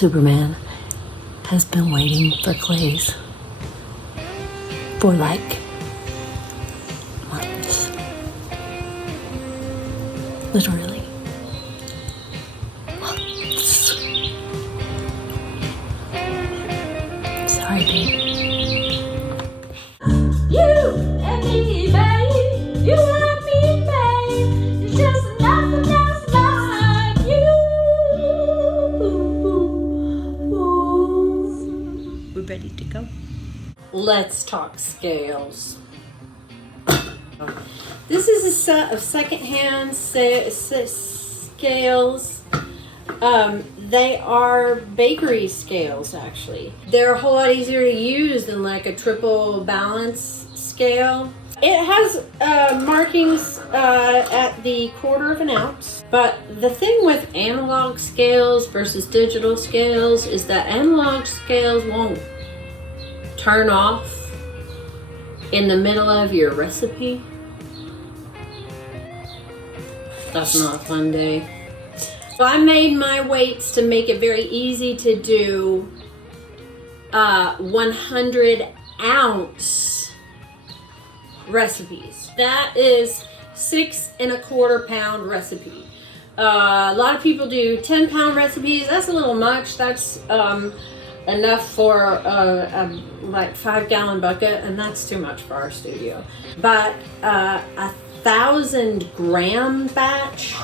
Superman has been waiting for Glaze for like months. Literally months. Sorry, babe. You and me, babe. You and me, babe. It's just nothing else like you. We're ready to go. Let's talk scales. This is a set of secondhand scales. They are bakery scales, actually. They're a whole lot easier to use than like a triple balance scale. It has markings at the 1/4 ounce. But the thing with analog scales versus digital scales is that analog scales won't turn off in the middle of your recipe. That's not a fun day. So I made my weights to make it very easy to do 100 ounce recipes. That is 6 1/4 pound recipe. A lot of people do 10-pound recipes. That's a little much. That's enough for a like 5-gallon bucket, and that's too much for our studio. But a 1,000-gram batch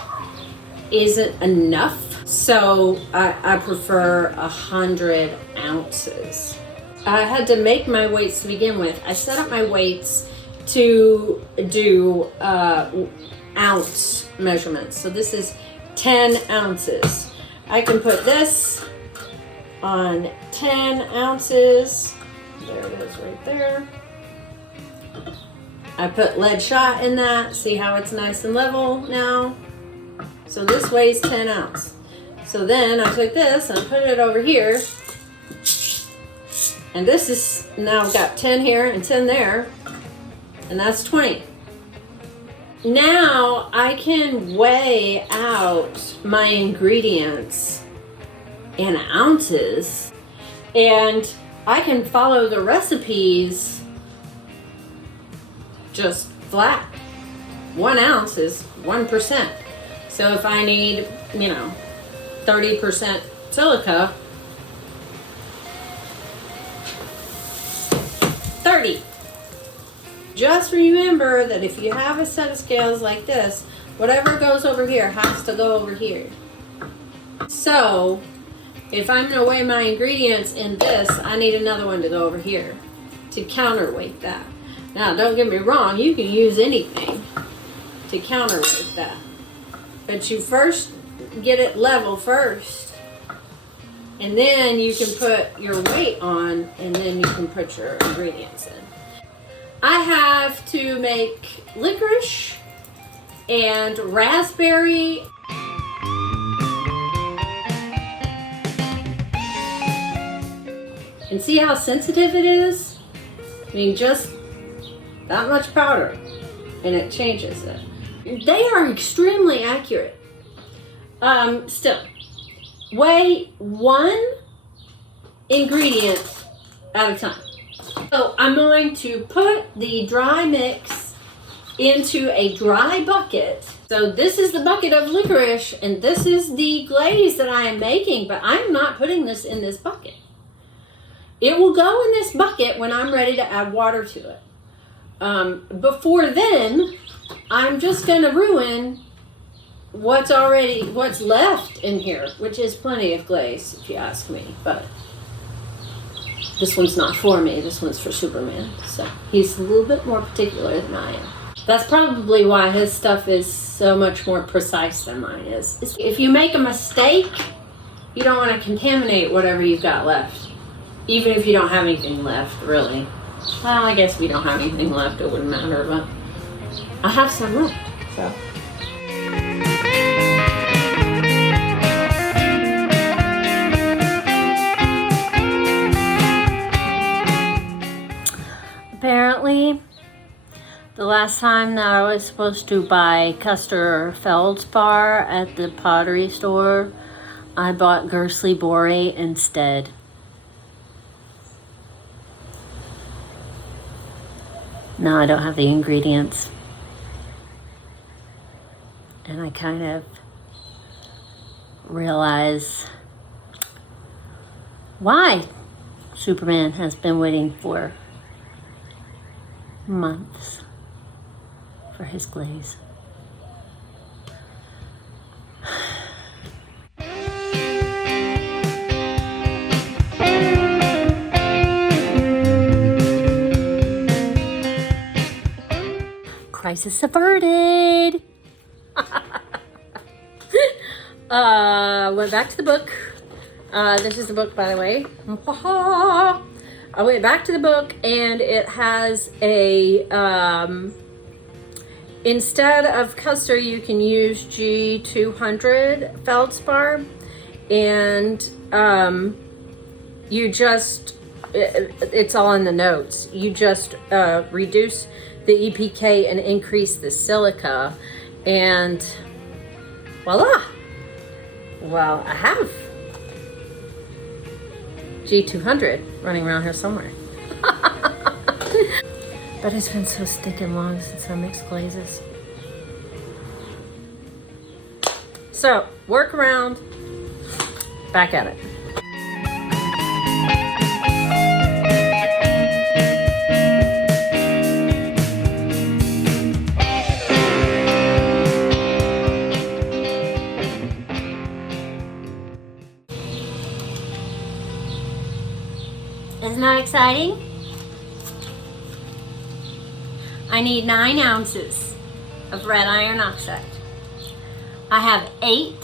isn't enough, so I prefer 100 ounces. I had to make my weights to begin with. I set up my weights to do ounce measurements. So this is 10 ounces. I can put this on 10 ounces. There it is right there. I put lead shot in that. See how it's nice and level now? So this weighs 10 ounce. So then I took this and put it over here. And this is now got 10 here and 10 there. And that's 20. Now I can weigh out my ingredients in ounces, and I can follow the recipes just flat. 1 ounce is 1%. So if I need, 30% silica, 30. Just remember that if you have a set of scales like this, whatever goes over here has to go over here. So if I'm going to weigh my ingredients in this, I need another one to go over here to counterweight that. Now, don't get me wrong, you can use anything to counterweight that. But you first get it level first, and then you can put your weight on, and then you can put your ingredients in. I have to make licorice and raspberry. And see how sensitive it is? I mean, just that much powder, and it changes it. They are extremely accurate. Still, weigh 1 ingredient at a time. So I'm going to put the dry mix into a dry bucket. So this is the bucket of licorice, and this is the glaze that I am making, but I'm not putting this in this bucket. It will go in this bucket when I'm ready to add water to it. Before then, I'm just going to ruin what's left in here, which is plenty of glaze, if you ask me. But this one's not for me. This one's for Superman. So he's a little bit more particular than I am. That's probably why his stuff is so much more precise than mine is. If you make a mistake, you don't want to contaminate whatever you've got left. Even if you don't have anything left, really. Well, I guess we don't have anything left, it wouldn't matter, but I have some left, so. Apparently, the last time that I was supposed to buy custard or feldspar at the Pottery store, I bought Gersley Borate instead. No, I don't have the ingredients. And I kind of realize why Superman has been waiting for months for his glaze. Crisis averted. Went back to the book. This is the book, by the way. I went back to the book, and it has a instead of Custer, you can use G200 feldspar, and you just it's all in the notes. You just reduce the EPK and increase the silica, and voila. Well, I have G200 running around here somewhere. But it's been so stinking long since I mixed glazes. So, work around, back at it. Isn't that exciting? I need 9 ounces of red iron oxide. I have 8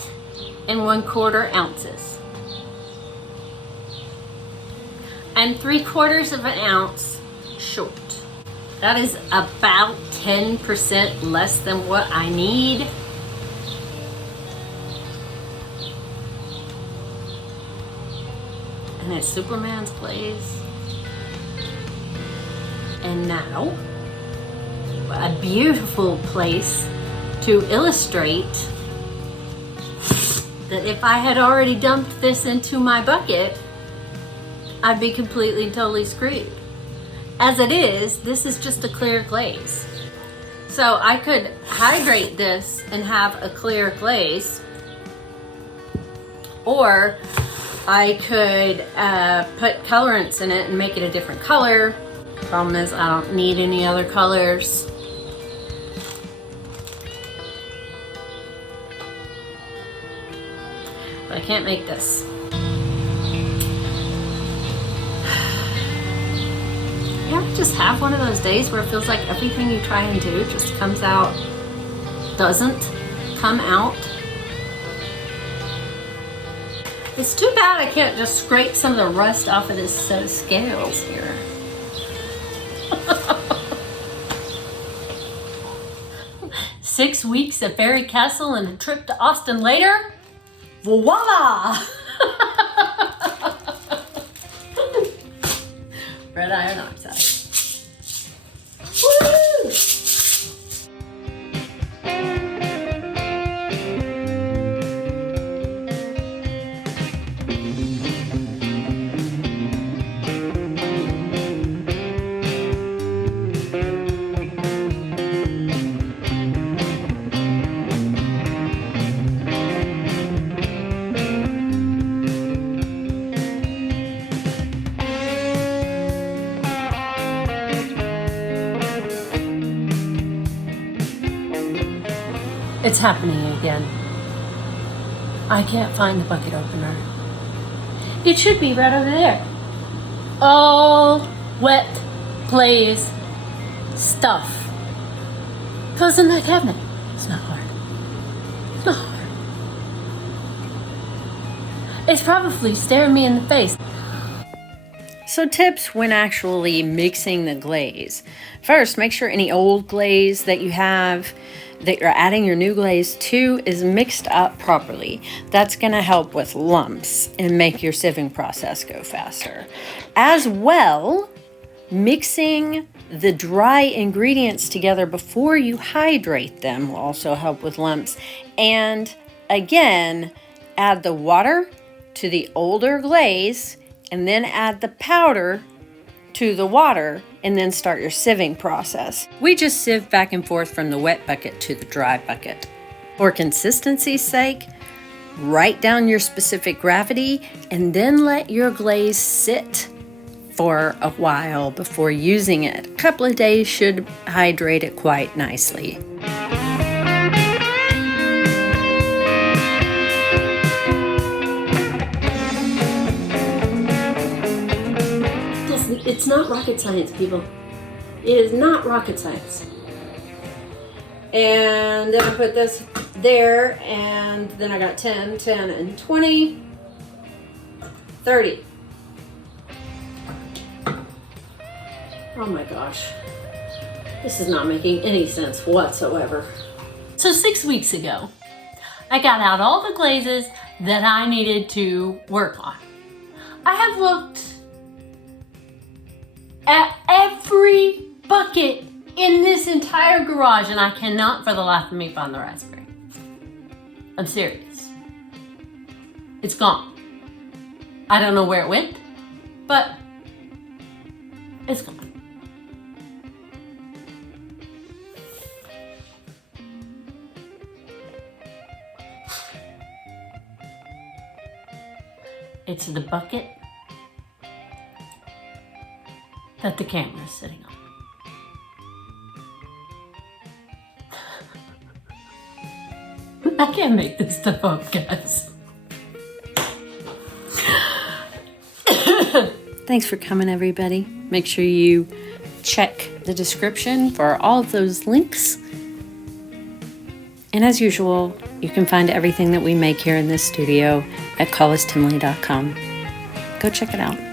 1/4 ounces. I'm 3/4 of an ounce short. That is about 10% less than what I need. And it's Superman's glaze. And now, a beautiful place to illustrate that if I had already dumped this into my bucket, I'd be completely and totally screwed. As it is, this is just a clear glaze. So I could hydrate this and have a clear glaze, or I could put colorants in it and make it a different color. Problem is, I don't need any other colors. But I can't make this. You ever just have one of those days where it feels like everything you try and do just doesn't come out? It's too bad I can't just scrape some of the rust off of this set of scales here. 6 weeks at Fairy Castle and a trip to Austin later, voila! Red iron oxide. Woo! It's happening again. I can't find the bucket opener. It should be right over there. All wet glaze stuff goes in that cabinet. It's not hard. It's not hard. It's probably staring me in the face. So tips when actually mixing the glaze. First, make sure any old glaze that you have that you're adding your new glaze to is mixed up properly. That's gonna help with lumps and make your sieving process go faster. As well, mixing the dry ingredients together before you hydrate them will also help with lumps. And again, add the water to the older glaze, and then add the powder to the water, and then start your sieving process. We just sieve back and forth from the wet bucket to the dry bucket. For consistency's sake, write down your specific gravity and then let your glaze sit for a while before using it. A couple of days should hydrate it quite nicely. It's not rocket science, people. It is not rocket science. And then I put this there, and then I got 10, 10, and 20, 30. Oh my gosh. This is not making any sense whatsoever. So 6 weeks ago, I got out all the glazes that I needed to work on. I have looked at every bucket in this entire garage, and I cannot for the life of me find the raspberry. I'm serious. It's gone. I don't know where it went, but it's gone. It's the bucket that the camera is sitting on. I can't make this stuff up, guys. Thanks for coming, everybody. Make sure you check the description for all of those links. And as usual, you can find everything that we make here in this studio at callustemily.com. Go check it out.